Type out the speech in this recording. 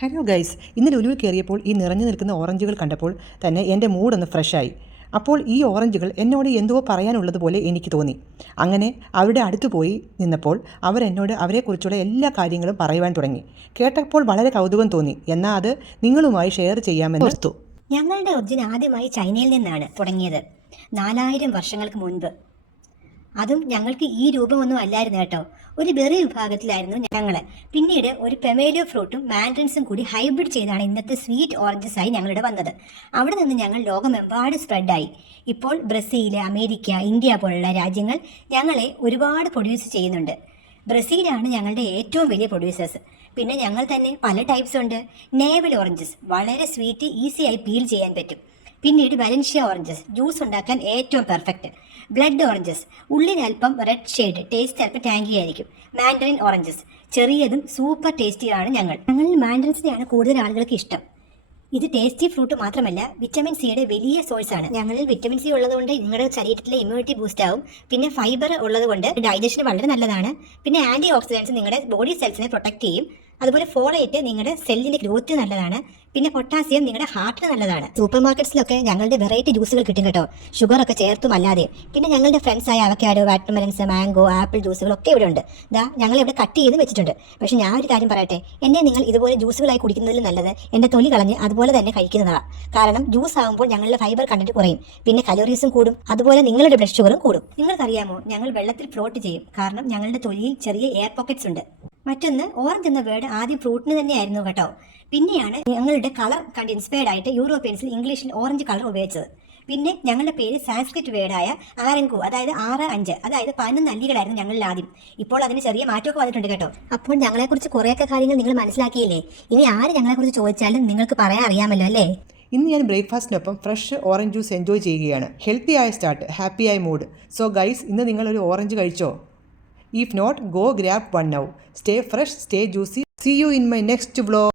Hello guys, ഇന്ന് ലുലുവിൽ കയറിയപ്പോൾ ഈ നിറഞ്ഞു നിൽക്കുന്ന ഓറഞ്ചുകൾ കണ്ടപ്പോൾ തന്നെ എൻ്റെ മൂഡൊന്ന് ഫ്രഷായി. അപ്പോൾ ഈ ഓറഞ്ചുകൾ എന്നോട് എന്തോ പറയാനുള്ളതുപോലെ എനിക്ക് തോന്നി. അങ്ങനെ അവരുടെ അടുത്ത് പോയി നിന്നപ്പോൾ അവരെന്നോട് അവരെക്കുറിച്ചുള്ള എല്ലാ കാര്യങ്ങളും പറയുവാൻ തുടങ്ങി. കേട്ടപ്പോൾ വളരെ കൗതുകം തോന്നി. എന്നാൽ അത് നിങ്ങളുമായി ഷെയർ ചെയ്യാമെന്ന് ഓർത്തു. ഞങ്ങളുടെ ഒറിജിൻ ആദ്യമായി ചൈനയിൽ നിന്നാണ് തുടങ്ങിയത്, 4000 വർഷങ്ങൾക്ക് മുൻപ്. അതും ഞങ്ങൾക്ക് ഈ രൂപമൊന്നും അല്ലായിരുന്നു കേട്ടോ. ഒരു ബെറി വിഭാഗത്തിലായിരുന്നു ഞങ്ങൾ. പിന്നീട് ഒരു പെമേലിയോ ഫ്രൂട്ടും മാൻഡറിൻസും കൂടി ഹൈബ്രിഡ് ചെയ്താണ് ഇന്നത്തെ സ്വീറ്റ് ഓറഞ്ചസ് ആയി ഞങ്ങളുടെ വന്നത്. അവിടെ നിന്ന് ഞങ്ങൾ ലോകമെമ്പാട് സ്പ്രെഡായി. ഇപ്പോൾ ബ്രസീൽ, അമേരിക്ക, ഇന്ത്യ പോലുള്ള രാജ്യങ്ങൾ ഞങ്ങളെ ഒരുപാട് പ്രൊഡ്യൂസ് ചെയ്യുന്നുണ്ട്. ബ്രസീലാണ് ഞങ്ങളുടെ ഏറ്റവും വലിയ പ്രൊഡ്യൂസേഴ്സ്. പിന്നെ ഞങ്ങൾ തന്നെ പല ടൈപ്സ് ഉണ്ട്. നേവൽ ഓറഞ്ചസ് വളരെ സ്വീറ്റ്, ഈസിയായി പീൽ ചെയ്യാൻ പറ്റും. പിന്നീട് വലൻഷ്യ ഓറഞ്ചസ് ജ്യൂസ് ഉണ്ടാക്കാൻ ഏറ്റവും പെർഫെക്റ്റ്. ബ്ലഡ് ഓറഞ്ചസ് ഉള്ളിൽ അല്പം റെഡ് ഷെയ്ഡ്, ടേസ്റ്റ് അല്പം ടാങ്കി ആയിരിക്കും. മാൻഡറിൻ ഓറഞ്ചസ് ചെറിയതും സൂപ്പർ ടേസ്റ്റിയാണ്. ഞങ്ങളിൽ മാൻഡറിൻസിനെയാണ് കൂടുതൽ ആളുകൾക്ക് ഇഷ്ടം. ഇത് ടേസ്റ്റി ഫ്രൂട്ട് മാത്രമല്ല, വിറ്റമിൻ സിയുടെ വലിയ സോഴ്സ് ആണ്. ഞങ്ങളിൽ വിറ്റമിൻ സി ഉള്ളതുകൊണ്ട് നിങ്ങളുടെ ശരീരത്തിലെ ഇമ്മ്യൂണിറ്റി ബൂസ്റ്റ് ആവും. പിന്നെ ഫൈബർ ഉള്ളതുകൊണ്ട് ഡൈജഷന് വളരെ നല്ലതാണ്. പിന്നെ ആന്റി ഓക്സിഡൻസ് നിങ്ങളുടെ ബോഡി സെൽസിനെ പ്രൊട്ടക്ട് ചെയ്യും. അതുപോലെ ഫോളേറ്റ് നിങ്ങളുടെ സെല്ലിന്റെ ഗ്രോത്ത് നല്ലതാണ്. പിന്നെ പൊട്ടാസ്യം നിങ്ങളുടെ ഹാർട്ടിന് നല്ലതാണ്. സൂപ്പർ മാർക്കറ്റ്സിലൊക്കെ ഞങ്ങളുടെ വെറൈറ്റി ജ്യൂസുകൾ കിട്ടും കേട്ടോ, ഷുഗർ ഒക്കെ ചേർത്തും അല്ലാതെ. പിന്നെ ഞങ്ങളുടെ ഫ്രണ്ട്സ് ആയ അവക്കാഡോ, വാട്ടർമെലൻസ്, മാംഗോ, ആപ്പിൾ ജ്യൂസുകളൊക്കെ ഇവിടെ ഉണ്ട്. ഞങ്ങൾ ഇവിടെ കട്ട് ചെയ്ത് വെച്ചിട്ടുണ്ട്. പക്ഷെ ഞാൻ ഒരു കാര്യം പറയട്ടെ, എന്നെ നിങ്ങൾ ഇതുപോലെ ജ്യൂസുകളായി കുടിക്കുന്നതിൽ നല്ലത് എന്റെ തൊലി കളഞ്ഞ് അതുപോലെ തന്നെ കഴിക്കുന്നതാണ്. കാരണം ജ്യൂസ് ആകുമ്പോൾ ഞങ്ങളുടെ ഫൈബർ കണ്ടന്റ് കുറയും, പിന്നെ കലോറീസും കൂടും, അതുപോലെ നിങ്ങളുടെ ബ്ലഡ് ഷുഗറും കൂടും. നിങ്ങൾക്കറിയാമോ, ഞങ്ങൾ വെള്ളത്തിൽ ഫ്ലോട്ട് ചെയ്യും, കാരണം ഞങ്ങളുടെ തൊലിയിൽ ചെറിയ എയർ പോക്കറ്റ്സ് ഉണ്ട്. മറ്റൊന്ന്, ഓറഞ്ച് എന്ന വേർഡ് ആദ്യം ഫ്രൂട്ടിന് തന്നെയായിരുന്നു കേട്ടോ. പിന്നെയാണ് ഞങ്ങളുടെ കളർ കണ്ട് ഇൻസ്പയർഡ് ആയിട്ട് യൂറോപ്യൻസിൽ ഇംഗ്ലീഷിൽ ഓറഞ്ച് കളർ ഉപയോഗിച്ചത്. പിന്നെ ഞങ്ങളുടെ പേര് സാൻസ്ക്രിറ്റ് വേർഡായ ആരങ്കു, അതായത് 6-5, അതായത് 11 അല്ലികളായിരുന്നു ഞങ്ങളിൽ ആദ്യം. ഇപ്പോൾ അതിന് ചെറിയ മാറ്റമൊക്കെ വന്നിട്ടുണ്ട് കേട്ടോ. അപ്പോൾ ഞങ്ങളെക്കുറിച്ച് കുറേയൊക്കെ കാര്യങ്ങൾ നിങ്ങൾ മനസ്സിലാക്കിയില്ലേ? ഇനി ആര് ഞങ്ങളെക്കുറിച്ച് ചോദിച്ചാലും നിങ്ങൾക്ക് പറയാൻ അറിയാമല്ലോ അല്ലേ? ഇന്ന് ഞാൻ ബ്രേക്ക്ഫാസ്റ്റിനൊപ്പം ഫ്രഷ് ഓറഞ്ച് ജ്യൂസ് എൻജോയ് ചെയ്യുകയാണ്. ഹെൽത്തി ആയ സ്റ്റാർട്ട്, ഹാപ്പി ആയ മൂഡ്. സോ ഗൈസ്, ഇന്ന് നിങ്ങളൊരു ഓറഞ്ച് കഴിച്ചോ? If not, go grab one now. Stay fresh, stay juicy. See you in my next vlog.